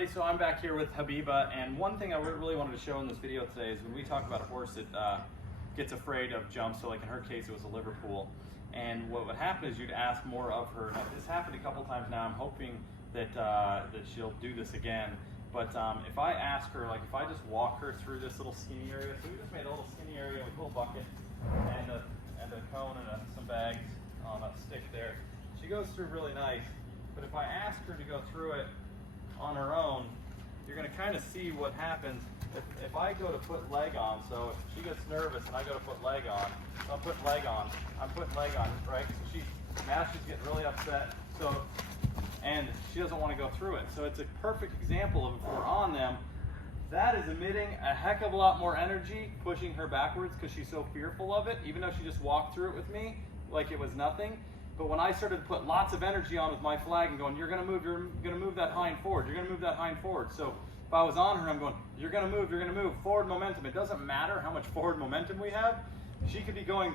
everybody, so I'm back here with Habiba, and one thing I really wanted to show in this video today is when we talk about a horse that gets afraid of jumps, so like in her case it was a Liverpool, and what would happen is you'd ask more of her. Now this happened a couple times now, I'm hoping that, that she'll do this again, but if I ask her, like if I just walk her through this little skinny area, so we just made a little skinny area with a little bucket and a cone and some bags on a stick there. She goes through really nice, but if I ask her to go through it on her own, you're going to kind of see what happens if I go to put leg on. So if she gets nervous and I go to put leg on, so I'm putting leg on, right? So now she's getting really upset, and she doesn't want to go through it. So it's a perfect example of if we're on them, that is emitting a heck of a lot more energy, pushing her backwards because she's so fearful of it, even though she just walked through it with me like it was nothing. But when I started to put lots of energy on with my flag and going, you're going to move that hind forward, you're going to move that hind forward. So if I was on her, I'm going, you're going to move, forward momentum. It doesn't matter how much forward momentum we have. She could be going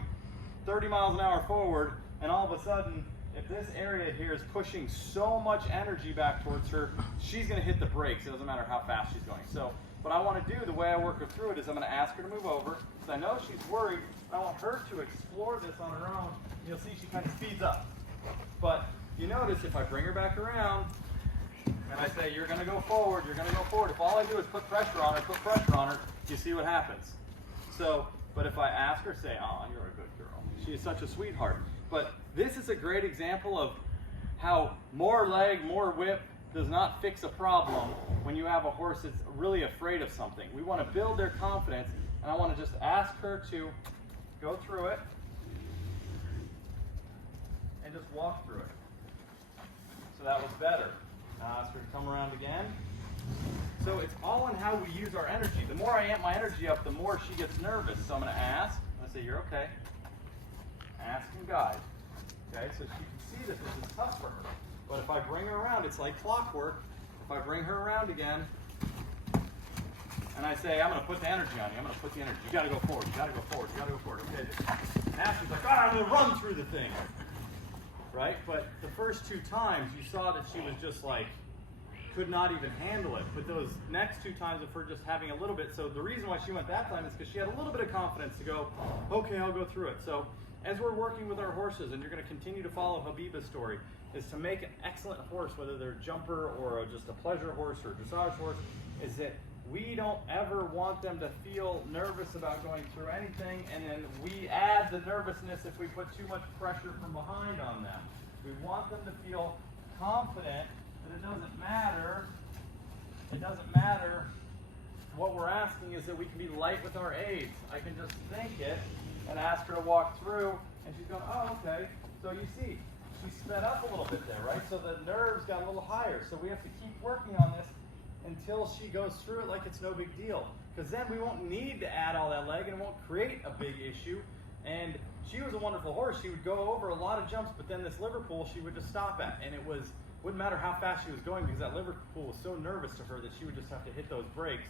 30 miles an hour forward, and all of a sudden, if this area here is pushing so much energy back towards her, she's going to hit the brakes. It doesn't matter how fast she's going. So what I want to do, the way I work her through it, is I'm going to ask her to move over, because I know she's worried. I want her to explore this on her own. You'll see she kind of speeds up. But you notice if I bring her back around and I say, you're going to go forward, if all I do is put pressure on her, you see what happens. So, but if I ask her, say, oh, you're a good girl. She is such a sweetheart. But this is a great example of how more leg, more whip does not fix a problem when you have a horse that's really afraid of something. We want to build their confidence, and I want to just ask her to go through it and just walk through it. So that was better. Now ask her to come around again. So it's all in how we use our energy. The more I amp my energy up, the more she gets nervous. So I'm going to ask, I say, you're okay. Ask and guide. Okay, so she can see that this is tough for her. But if I bring her around, it's like clockwork. If I bring her around again, and I say, I'm going to put the energy on you, You got to go forward, Okay. Now she's like, I'm going to run through the thing. Right? But the first two times, you saw that she was just like, could not even handle it. But those next two times of her just having a little bit, so the reason why she went that time is because she had a little bit of confidence to go, okay, I'll go through it. So as we're working with our horses, and you're going to continue to follow Habiba's story, is to make an excellent horse, whether they're a jumper or just a pleasure horse or a dressage horse, is that we don't ever want them to feel nervous about going through anything, and then we add the nervousness if we put too much pressure from behind on them. We want them to feel confident that it doesn't matter. What we're asking is that we can be light with our aids. I can just think it and ask her to walk through, and she's going, oh, okay. So you see, she sped up a little bit there, right? So the nerves got a little higher. So we have to keep working on this until she goes through it like it's no big deal. Because then we won't need to add all that leg and it won't create a big issue. And she was a wonderful horse. She would go over a lot of jumps, but then this Liverpool she would just stop at. And it wouldn't matter how fast she was going, because that Liverpool was so nervous to her that she would just have to hit those brakes.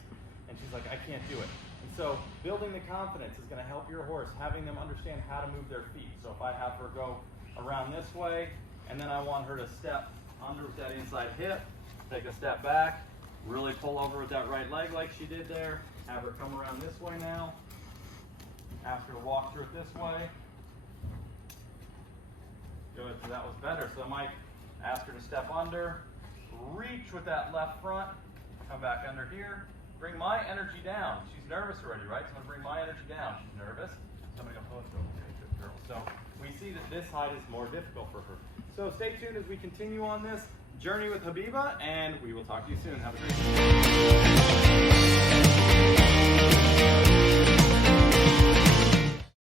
And she's like, I can't do it. And so building the confidence is going to help your horse, having them understand how to move their feet. So if I have her go around this way, and then I want her to step under with that inside hip, take a step back, really pull over with that right leg like she did there, have her come around this way now, ask her to walk through it this way. Good, so that was better. So I might ask her to step under, reach with that left front, come back under here, bring my energy down. She's nervous already, right? So I'm going to bring my energy down. She's nervous. So I'm going to go, okay, good girl. So we see that this height is more difficult for her. So stay tuned as we continue on this journey with Habiba, and we will talk to you soon. Have a great day.